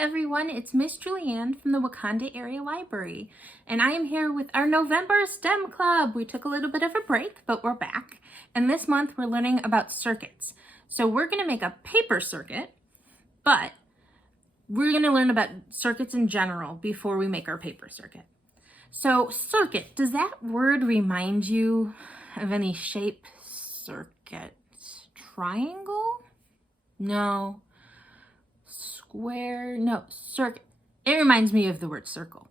everyone, it's Miss Julianne from the Wakanda Area Library, and I am here with our November STEM Club. We took a little bit of a break, but we're back, and this month we're learning about circuits. So we're going to make a paper circuit, but we're going to learn about circuits in general before we make our paper circuit. So circuit, does that word remind you of any shape? Circuit. Triangle? No. Square? No. Circuit. It reminds me of the word circle,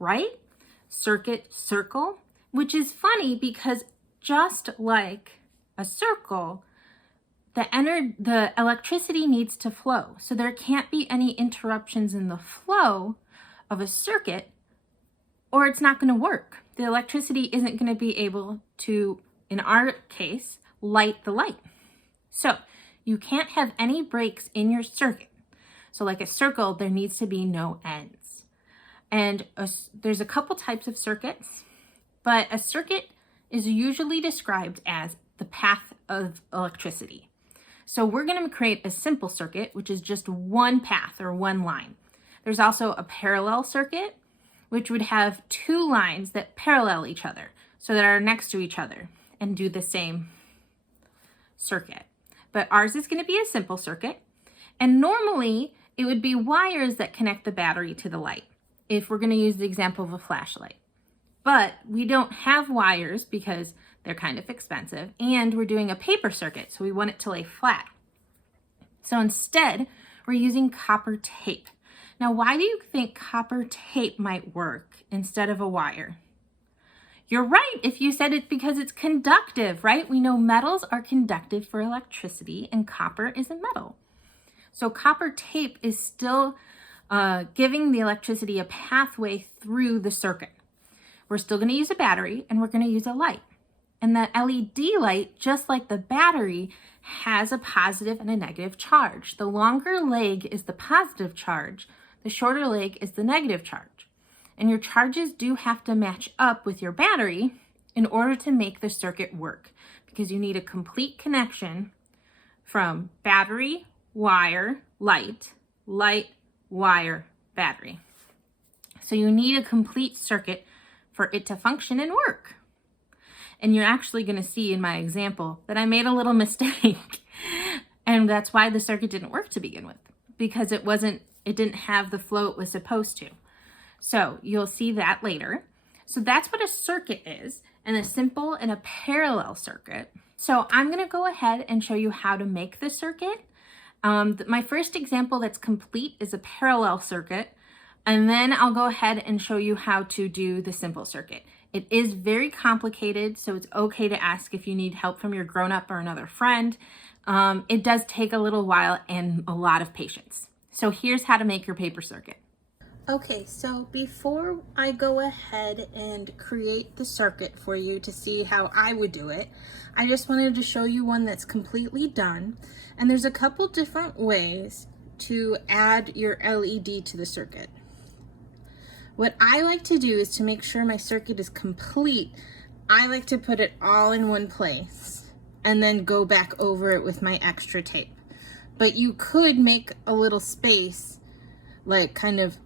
right? Circuit, circle, which is funny because just like a circle, the electricity needs to flow. So there can't be any interruptions in the flow of a circuit or it's not going to work. The electricity isn't going to be able to, in our case, light the light. So you can't have any breaks in your circuit. So like a circle, there needs to be no ends. And there's a couple types of circuits, but a circuit is usually described as the path of electricity. So we're going to create a simple circuit, which is just one path or one line. There's also a parallel circuit, which would have two lines that parallel each other, so that are next to each other and do the same circuit. But ours is going to be a simple circuit. And normally it would be wires that connect the battery to the light, if we're going to use the example of a flashlight. But we don't have wires because they're kind of expensive, and we're doing a paper circuit, so we want it to lay flat. So instead, we're using copper tape. Now, why do you think copper tape might work instead of a wire? You're right if you said it's because it's conductive, right? We know metals are conductive for electricity, and copper is a metal. So copper tape is still giving the electricity a pathway through the circuit. We're still going to use a battery, and we're going to use a light. And that LED light, just like the battery, has a positive and a negative charge. The longer leg is the positive charge. The shorter leg is the negative charge. And your charges do have to match up with your battery in order to make the circuit work, because you need a complete connection from battery, wire, light, light, wire, battery. So you need a complete circuit for it to function and work. And you're actually going to see in my example that I made a little mistake. And that's why the circuit didn't work to begin with, because it didn't have the flow it was supposed to. So you'll see that later. So that's what a circuit is, and a simple and a parallel circuit. So I'm going to go ahead and show you how to make the circuit. My first example that's complete is a parallel circuit, and then I'll go ahead and show you how to do the simple circuit. It is very complicated, so it's okay to ask if you need help from your grown-up or another friend. It does take a little while and a lot of patience. So here's how to make your paper circuit. Okay, so before I go ahead and create the circuit for you to see how I would do it, I just wanted to show you one that's completely done. And there's a couple different ways to add your LED to the circuit. What I like to do is to make sure my circuit is complete, I like to put it all in one place and then go back over it with my extra tape. But you could make a little space, like kind of,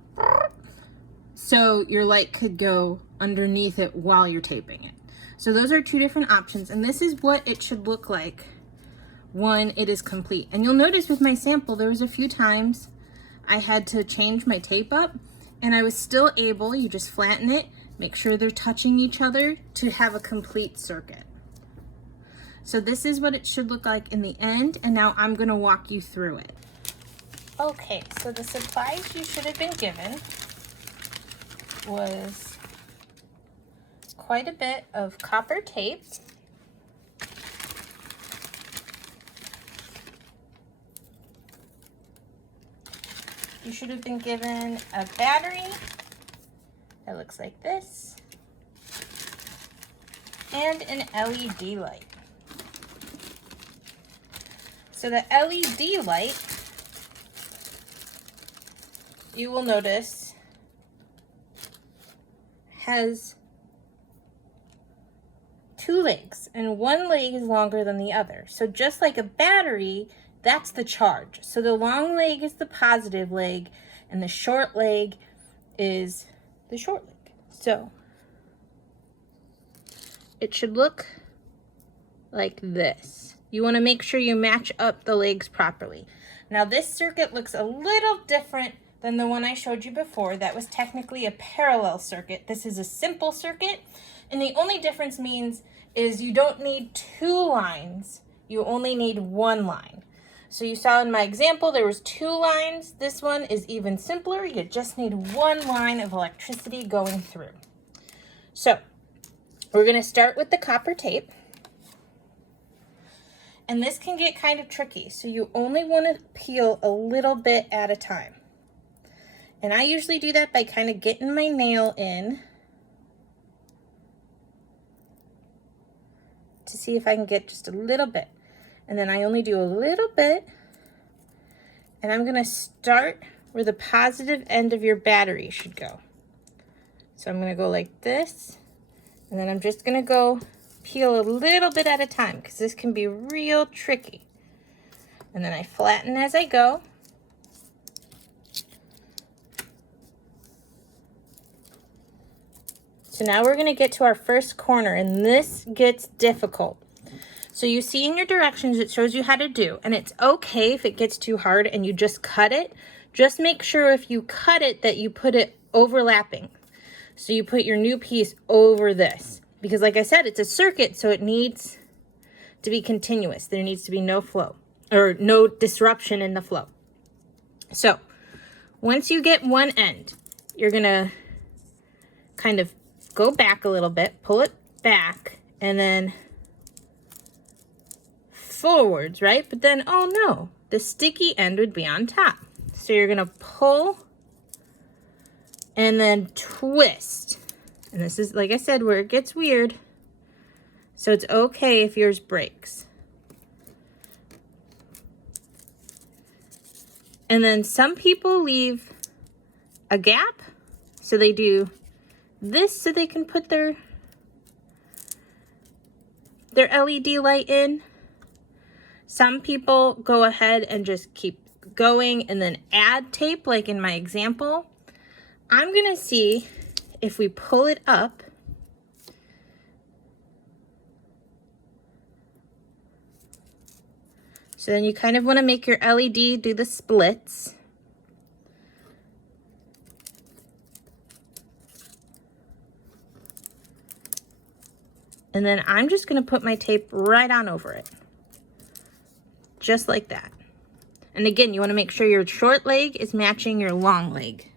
so your light could go underneath it while you're taping it. So those are two different options, and this is what it should look like when it is complete. And you'll notice with my sample, there was a few times I had to change my tape up, and I was still able, you just flatten it, make sure they're touching each other to have a complete circuit. So this is what it should look like in the end, and now I'm going to walk you through it. Okay, so the supplies you should have been given was quite a bit of copper tape, you should have been given a battery that looks like this, and an LED light. So the LED light, you will notice, has two legs, and one leg is longer than the other. So just like a battery, that's the charge. So the long leg is the positive leg, and the short leg is the short leg. So it should look like this. You want to make sure you match up the legs properly. Now this circuit looks a little different than the one I showed you before. That was technically a parallel circuit. This is a simple circuit, and the only difference is you don't need 2 lines. You only need 1 line. So you saw in my example there was 2 lines. This one is even simpler. You just need 1 line of electricity going through. So we're going to start with the copper tape. And this can get kind of tricky, so you only want to peel a little bit at a time. And I usually do that by kind of getting my nail in to see if I can get just a little bit. And then I only do a little bit, and I'm going to start where the positive end of your battery should go. So I'm going to go like this, and then I'm just going to go peel a little bit at a time because this can be real tricky. And then I flatten as I go. So now we're going to get to our first corner, and this gets difficult. So you see in your directions, it shows you how to do, and it's okay if it gets too hard and you just cut it. Just make sure if you cut it that you put it overlapping. So you put your new piece over this, because like I said, it's a circuit, so it needs to be continuous. There needs to be no flow or no disruption in the flow. So once you get one end, you're gonna kind of go back a little bit, pull it back, and then forwards, right? But then, oh no, the sticky end would be on top. So you're gonna pull and then twist. And this is, like I said, where it gets weird. So it's okay if yours breaks. And then some people leave a gap. So they do this so they can put their LED light in. Some people go ahead and just keep going and then add tape, like in my example. I'm gonna see if we pull it up. So then you kind of want to make your LED do the splits. And then I'm just going to put my tape right on over it. Just like that. And again, you want to make sure your short leg is matching your long leg.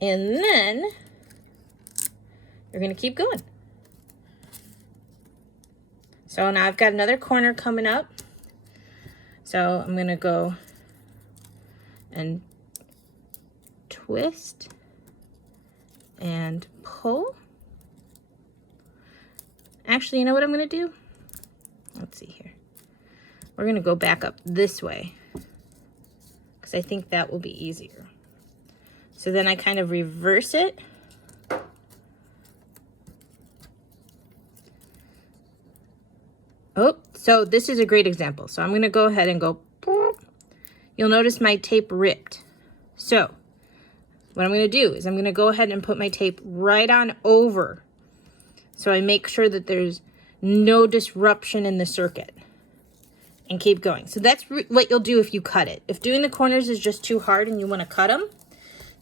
And then you're going to keep going. So now I've got another corner coming up. So I'm going to go and twist and pull. Actually, you know what I'm going to do? Let's see here. We're going to go back up this way because I think that will be easier. So then I kind of reverse it. Oh, so this is a great example. So I'm going to go ahead and go. You'll notice my tape ripped. So what I'm going to do is I'm going to go ahead and put my tape right on over. So I make sure that there's no disruption in the circuit. And keep going. So that's what you'll do if you cut it. If doing the corners is just too hard and you want to cut them,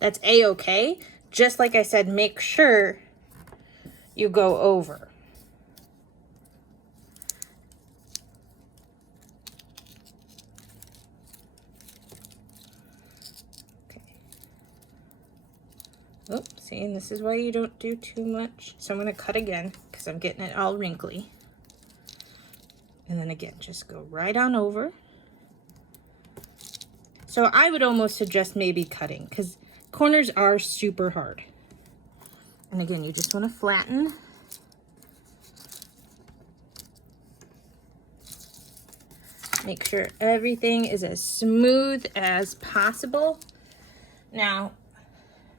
that's a-okay. Just like I said, make sure you go over. Okay. Oh, see, and this is why you don't do too much. So I'm going to cut again because I'm getting it all wrinkly. And then again, just go right on over. So I would almost suggest maybe cutting because corners are super hard. And again, you just want to flatten. Make sure everything is as smooth as possible. Now,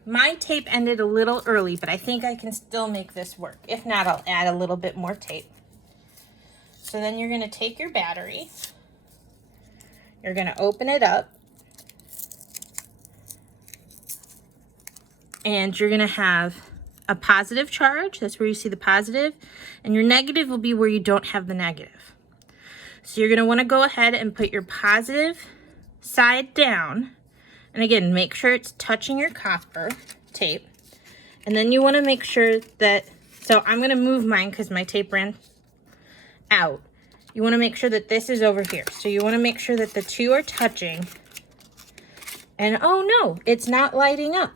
my tape ended a little early, but I think I can still make this work. If not, I'll add a little bit more tape. So then you're going to take your battery, you're going to open it up, And you're gonna have a positive charge, that's where you see the positive, and your negative will be where you don't have the negative. So you're gonna wanna go ahead and put your positive side down, and again, make sure it's touching your copper tape. And then you wanna make sure that, so I'm gonna move mine because my tape ran out. You wanna make sure that this is over here. So you wanna make sure that the two are touching. And oh no, it's not lighting up.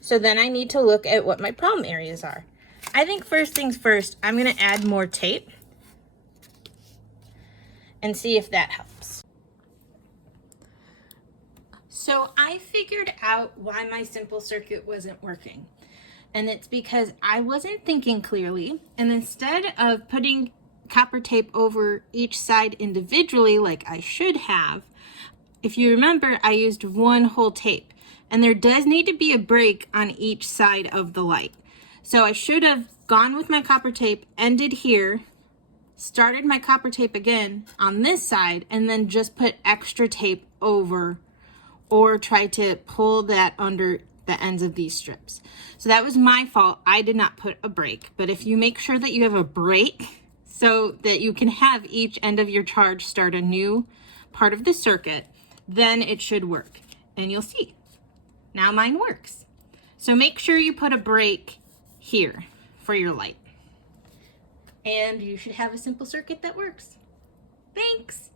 So then I need to look at what my problem areas are. I think first things first, I'm gonna add more tape and see if that helps. So I figured out why my simple circuit wasn't working. And it's because I wasn't thinking clearly, and instead of putting copper tape over each side individually like I should have, if you remember, I used one whole tape. And there does need to be a break on each side of the light. So I should have gone with my copper tape, ended here, started my copper tape again on this side, and then just put extra tape over, or try to pull that under the ends of these strips. So that was my fault. I did not put a break. But if you make sure that you have a break so that you can have each end of your charge start a new part of the circuit, then it should work. And you'll see. Now mine works. So make sure you put a break here for your light. And you should have a simple circuit that works. Thanks.